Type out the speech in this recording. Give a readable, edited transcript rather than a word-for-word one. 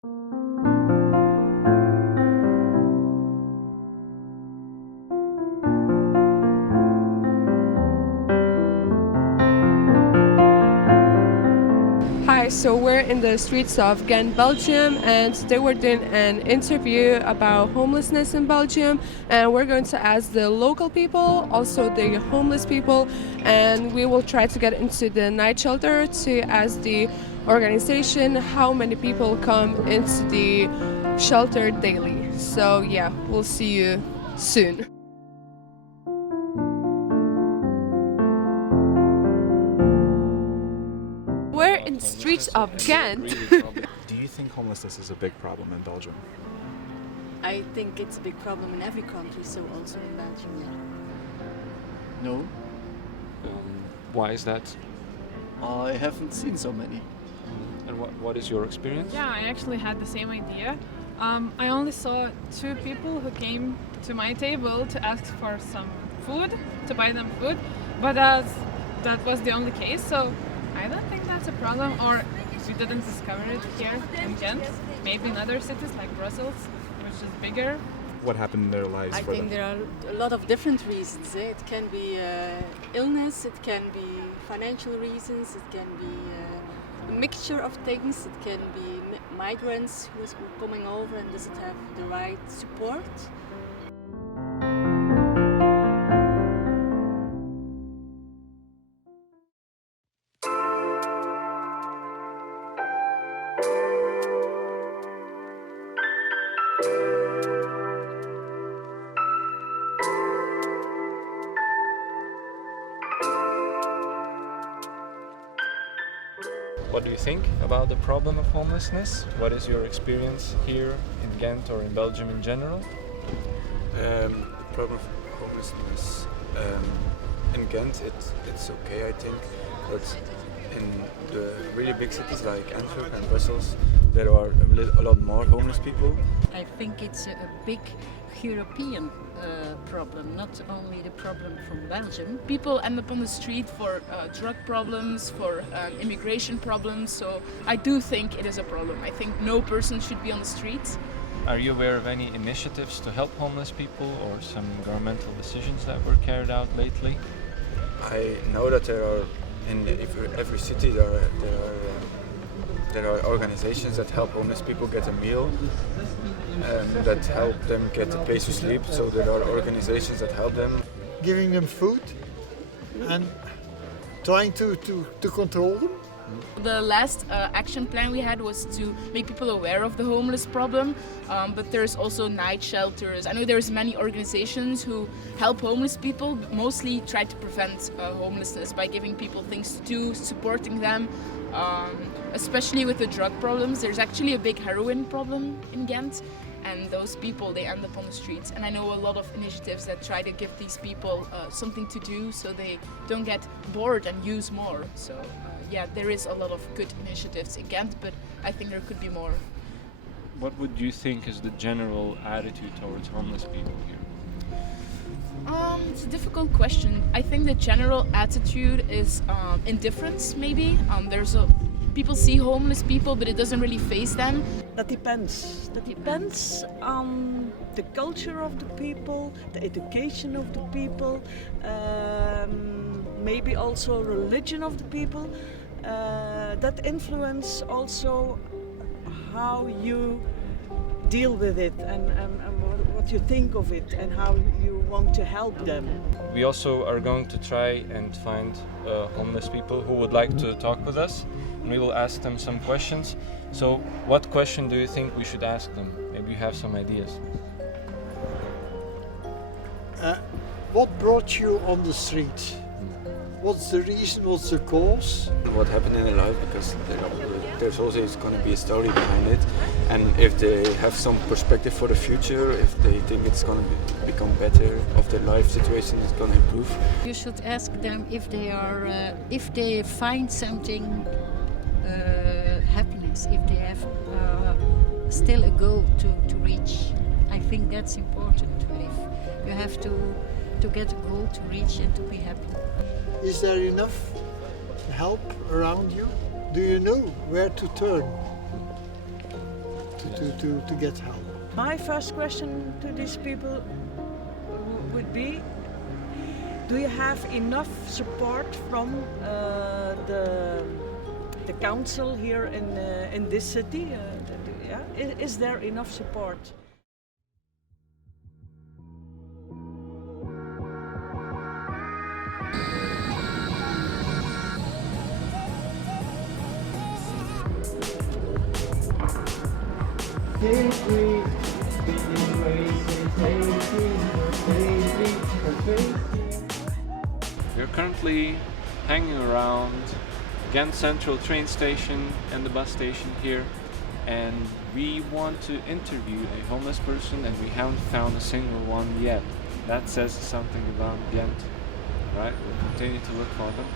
Hi, so we're in the streets of Ghent, Belgium, and today we're doing an interview about homelessness in Belgium, and we're going to ask the local people, also the homeless people, and we will try to get into the night shelter to ask the organization how many people come into the shelter daily. So yeah, we'll see you soon. We're in the streets of Ghent. Do you think homelessness is a big problem in Belgium? I think it's a big problem in every country, so also in Belgium, yeah. No, Why is that? I haven't seen so many. And what is your experience? Yeah, I actually had the same idea. I only saw two people who came to my table to ask for some food, to buy them food, but that was the only case, so I don't think that's a problem, or we didn't discover it here in Ghent. Maybe in other cities like Brussels, which is bigger. What happened in their lives I for think them? there are a lot of different reasons. It can be illness, it can be financial reasons, it can be a mixture of things, it can be migrants who are coming over and doesn't have the right support. What do you think about the problem of homelessness? What is your experience here in Ghent or in Belgium in general? The problem of homelessness in Ghent, it's okay, I think, but in the really big cities like Antwerp and Brussels, there are a lot more homeless people. I think it's a big European problem, not only the problem from Belgium. People end up on the street for drug problems, for immigration problems, so I do think it is a problem. I think no person should be on the streets. Are you aware of any initiatives to help homeless people or some governmental decisions that were carried out lately? I know that there are in every city there are organizations that help homeless people get a meal, that help them get a place to sleep. So there are organizations that help them. Giving them food and trying to control them. The last action plan we had was to make people aware of the homeless problem, but there's also night shelters. I know there's many organizations who help homeless people, mostly try to prevent homelessness by giving people things to do, supporting them, especially with the drug problems. There's actually a big heroin problem in Ghent, and those people, they end up on the streets. And I know a lot of initiatives that try to give these people something to do so they don't get bored and use more. So yeah, there is a lot of good initiatives in Ghent, but I think there could be more. What would you think is the general attitude towards homeless people here? It's a difficult question. I think the general attitude is indifference, maybe. People see homeless people, but it doesn't really faze them. That depends. That depends on the culture of the people, the education of the people, maybe also religion of the people. That influence also how you deal with it and what you think of it and how you want to help them. We also are going to try and find homeless people who would like to talk with us, and we will ask them some questions. So what question do you think we should ask them? Maybe you have some ideas. What brought you on the street? What's the reason, what's the cause? What happened in their life, because there's always going to be a story behind it, and if they have some perspective for the future, if they think it's going to become better, if their life situation is going to improve. You should ask them if they find something happiness, if they have still a goal to reach. I think that's important to live. You have to get a goal to reach and to be happy. Is there enough help around you? Do you know where to turn? to get help. My first question to these people would be, do you have enough support from the council here in this city? Is there enough support? We're currently hanging around Ghent Central train station and the bus station here, and we want to interview a homeless person, and we haven't found a single one yet. That says something about Ghent, right? We'll continue to look for them.